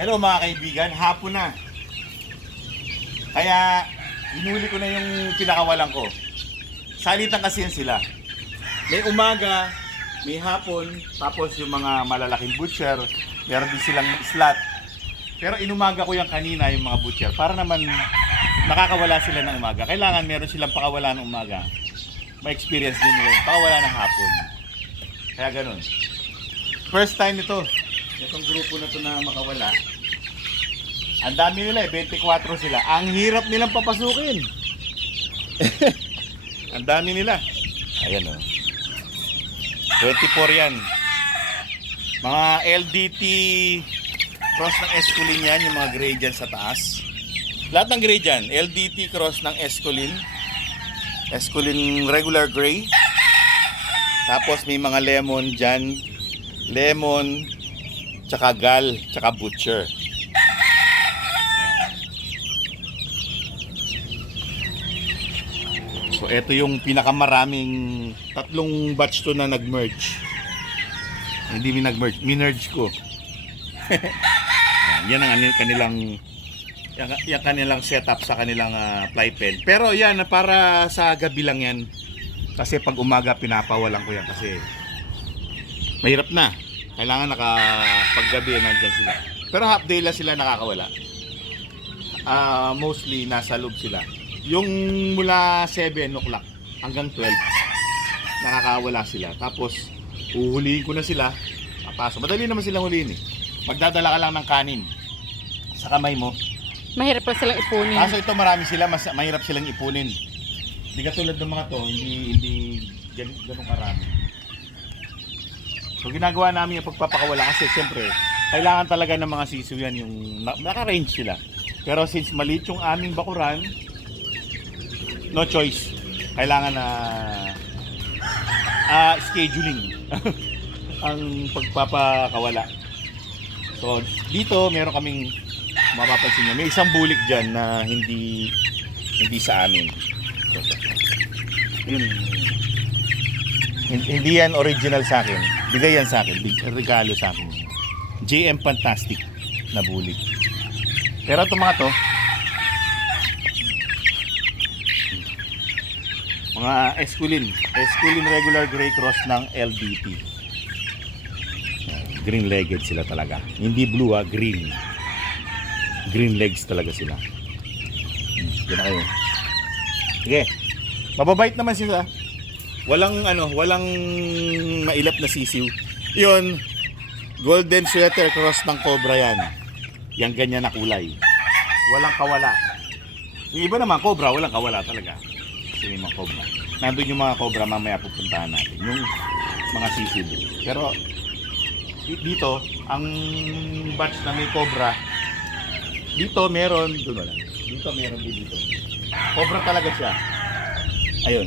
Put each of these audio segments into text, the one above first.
Hello mga kaibigan, hapon na. Kaya hinuli ko na yung pinakawalan ko. Salitan kasi yan sila. May umaga, may hapon, tapos yung mga malalaking butcher, meron din silang slot. Pero inumaga ko yung kanina yung mga butcher para naman nakakawala sila ng umaga. Kailangan meron silang pakawala ng umaga. May experience din nila yung pakawala ng hapon. Kaya ganun. First time ito. Itong grupo na to na makawala. Ang dami nila 24 sila. Ang hirap nilang papasukin. Ang dami nila. Ayan o. 24 yan. Mga LDT cross ng Esculin yan. Yung mga gray dyan sa taas. Lahat ng gray dyan. LDT cross ng Esculin. Esculin regular gray. Tapos may mga lemon dyan. Lemon. Tsaka gal. Tsaka butcher. So, ito yung pinakamaraming tatlong batch to na nag-merge. Hindi nag-merge, minerge ko. Yan ang kanilang yung kanilang setup sa kanilang fly pen. Pero yan, para sa gabi lang yan. Kasi pag umaga pinapawalan ko yan kasi mahirap na. Kailangan paggabi nandyan sila. Pero half day lang sila nakakawala. Mostly nasa loob sila. Yung mula 7 o'clock hanggang 12 nakakawala sila. Tapos uhulihin ko na sila. Papasok. Madali naman silang hulihin eh. Magdadala ka lang ng kanin sa kamay mo. Mahirap pa silang ipunin. Kaso ito marami sila, mahirap silang ipunin. Hindi katulad ng mga to, hindi ganun karami. So ginagawa namin yung pagpapakawala kasi siyempre kailangan talaga ng mga sisiw yan yung naka-range sila. Pero since maliit yung aming bakuran, no choice. Kailangan na scheduling ang pagpapakawala. So dito meron kaming mapapansin nyo, may isang bulik dyan na hindi sa amin. Hindi yan original sa akin. Bigay yan sa akin. Regalo sa akin. JM Fantastic na bulik. Pero itong mga to, mga Esculin regular gray cross ng LDT. Green legged sila talaga. Hindi blue green. Green legs talaga sila. Diyan na kayo. Sige. Mababait naman sila. Walang mailap na sisiw. 'Yon. Golden sweater cross ng cobra yan. Yang ganyan na kulay. Walang kawala. Yung iba naman cobra, walang kawala talaga. Kasi may mga cobra. Nandun yung mga cobra, mamaya pupuntahan natin. Yung mga sisiw. Pero dito, ang batch na may cobra, dito meron, doon wala. Dito meron din dito. Cobra talaga siya. Ayun.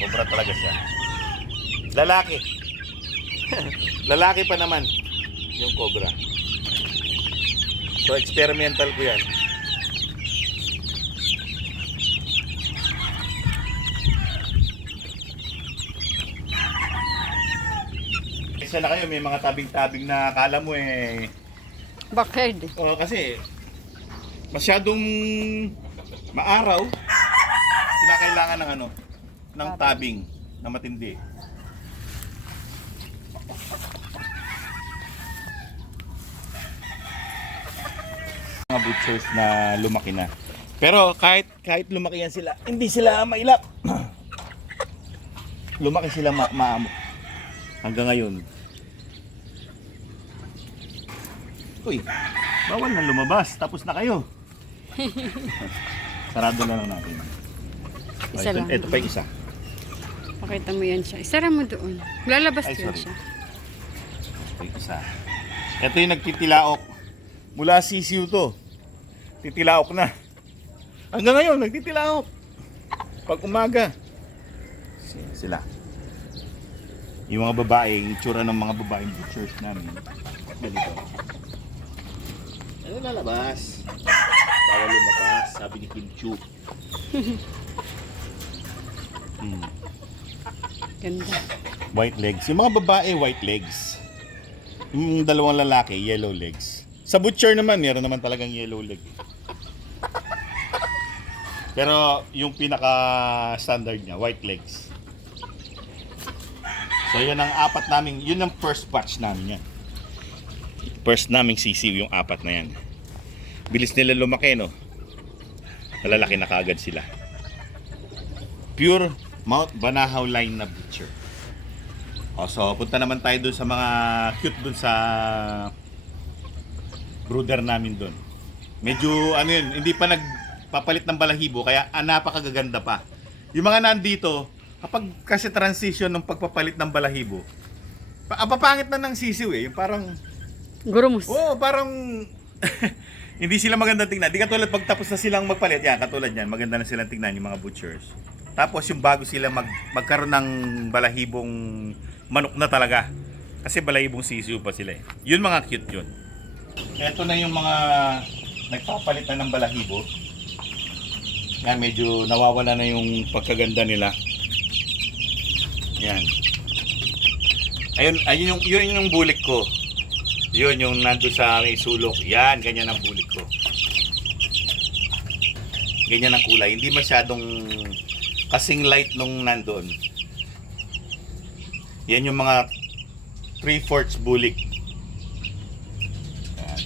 Cobra talaga siya. Lalaki. Lalaki pa naman yung cobra. So experimental ko yan. Isa na kayo, may mga tabing-tabing na akala mo Backyard. Oo, kasi masyadong maaraw, kinakailangan ng tabing na matindi. Mga butchers na lumaki na. Pero kahit lumaki yan sila, hindi sila mailap. Lumaki sila maamok. Hanggang ngayon. Uy, bawal na lumabas. Tapos na kayo. Sarado na lang natin. Isa lang. Ito pa yung isa. Pakita mo yan siya. Isara mo doon. Lalabas Ay, din sorry. siya. Ito yung isa. Ito yung nagtitilaok. Mula sisiw to. Titilaok na. Hanggang ngayon, nagtitilaok. Pag umaga. Sila. Yung mga babae, yung itsura ng mga babaeng butchers namin. Ganito. Ano lalabas? Bawal lumabas, sabi ni Kim Chu. Ganda. White legs. Yung mga babae, white legs. Yung dalawang lalaki, yellow legs. Sa butcher naman, meron naman talagang yellow leg. Pero yung pinaka standard niya, white legs. So yan ang apat namin, yun ang first batch namin yan. First naming sisiw yung apat na yan. Bilis nila lumaki, no? Malalaki na kaagad sila. Pure Mount Banahaw line na butcher. O, so punta naman tayo dun sa mga cute dun sa brooder namin dun. Medyo ano yun, hindi pa nagpapalit ng balahibo kaya napakagaganda pa. Yung mga nandito, kapag kasi transition ng pagpapalit ng balahibo, papangit na ng sisiw eh. Yung parang, Gurumos. parang hindi sila maganda tingnan. Di katulad pag tapos na silang magpalit, yan, katulad yan, maganda na silang tingnan yung mga butchers. Tapos yung bago sila magkaroon ng balahibong manok na talaga. Kasi balahibong sisiw pa sila eh. Yun mga cute yun. Ito na yung mga nagpapalit na ng balahibo. Yan, medyo nawawala na yung pagkaganda nila. Yan. Ayun yung bulik ko. Yun yung nandun sa may sulok. Yan, ganyan ang bulik ko. Ganyan ang kulay. Hindi masyadong kasing light nung nandun. Yan yung mga 3/4 bulik. Yan.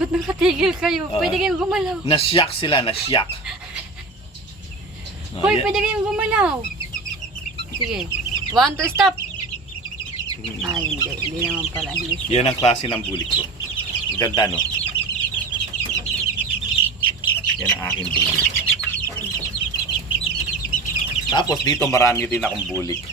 Ba't nakatigil kayo? Pwede kayong gumalaw. Nasyak sila, nasyak. Hoy, pwede kayong gumalaw. Sige. 1, 2, stop. Ay, hindi. Hindi naman pala. Yan ang klase ng bulik ko. Ganda, no? Yan ang aking bulik. Tapos dito marami din akong bulik.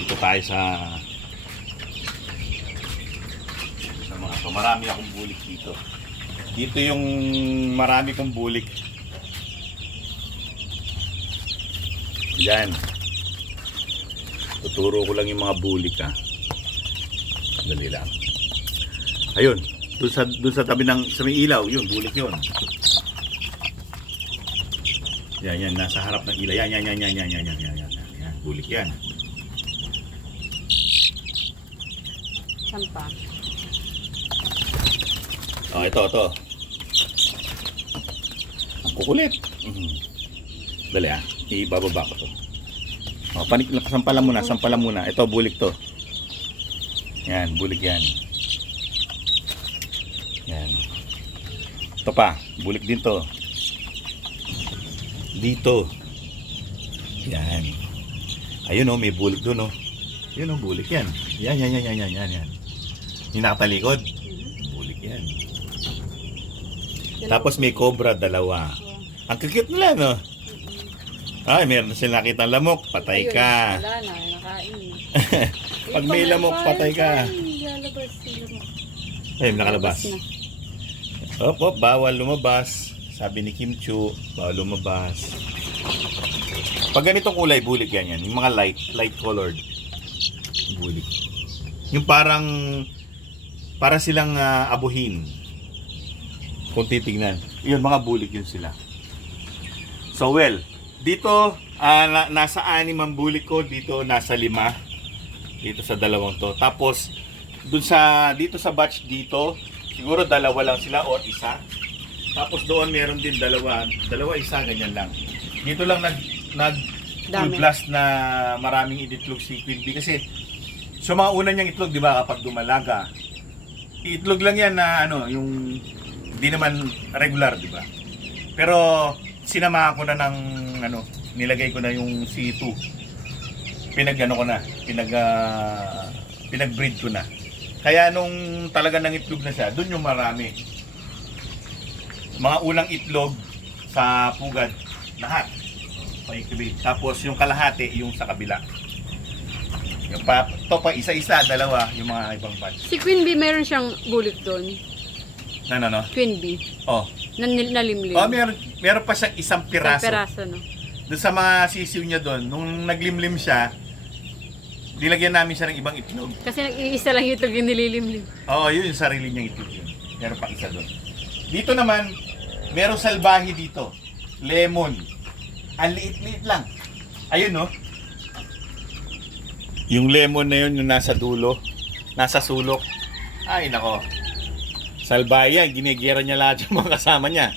Dito tayo sa mga to. Marami akong bulik dito. Dito yung marami kong bulik. Yan. Tuturo ko lang yung mga bulik, ha. Dali lang. Ayun, dun sa tabi ng sa may ilaw, yun, bulik yun. Yan, nasa harap ng ilaw. Yan, bulik yan. Saan pa? Oh, ito. Ang kukulit. Dali, ha. Ibababa ko to. Oh, sampalan muna. Ito, bulik to. Yan, bulik yan. Yan. Ito pa, bulik din to. Dito. Yan. Ayun, oh, may bulik doon, oh. Yun, oh, bulik yan. Yan. Yung nakatalikod. Bulik yan. Tapos may cobra, 2. Ang cute nila, no? Ay, meron na sila nakita lamok, patay ka. Wala na, nakain. Pag may lamok, patay ka. Lalabas yung lamok. Ay, nakalabas. Op, bawal lumabas. Sabi ni Kim Chu, bawal lumabas. Pag ganitong kulay, bulik yan. Yung mga light colored. Bulik. Yung parang silang abuhin. Kung titignan. Yun, mga bulik yun sila. So, well, dito, nasa 6 ang bulik ko. Dito, nasa 5. Dito sa 2 to. Tapos, dito sa batch dito, siguro 2 lang sila o 1. Tapos doon meron din 2, 1, ganyan lang. Dito lang full blast na maraming initlog si Queen Bee. Kasi, so mga una niyang itlog, di ba, kapag dumalaga, itlog lang yan na yung hindi naman regular, di ba? Pero, sinamahan ko na ng nilagay ko na yung C2. Pinag-breed ko na. Kaya nung talaga nang itlog na siya, doon yung marami. Mga unang itlog sa pugad, lahat. Pa-incubate. Tapos yung kalahati, yung sa kabila. Yung pa isa-isa, 2, yung mga ibang batch. Si Queen Bee, meron siyang bulik doon. No? Queen Bee. Oh. Nalimlim. Oh, meron pa siyang isang piraso. No? Doon sa mga sisiw niya doon, nung naglimlim siya, nilagyan namin siya ng ibang itlog. Kasi nag-iisa lang yung itlog yung nililimlim. Oo, yun yung sarili niyang itlog yun. Meron pa isa doon. Dito naman, merong salbahe dito. Lemon. Ang liit-liit lang. Ayun, no? Yung lemon na yun, yung nasa dulo, nasa sulok. Ay, nako. Salbaya, ginigera niya lahat yung mga kasama niya.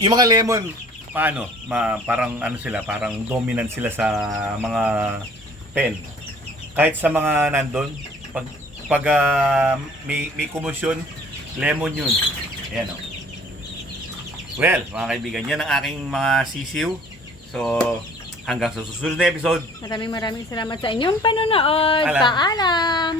Yung mga lemon, paano? Parang ano sila, parang dominant sila sa mga pen. Kahit sa mga nandun, pag may kumusyon, lemon yun. Ayan o. Well, mga kaibigan, yan ang aking mga sisiw. So, hanggang sa susunod na episode. Maraming salamat sa inyong panonood. Paalam. Paalam!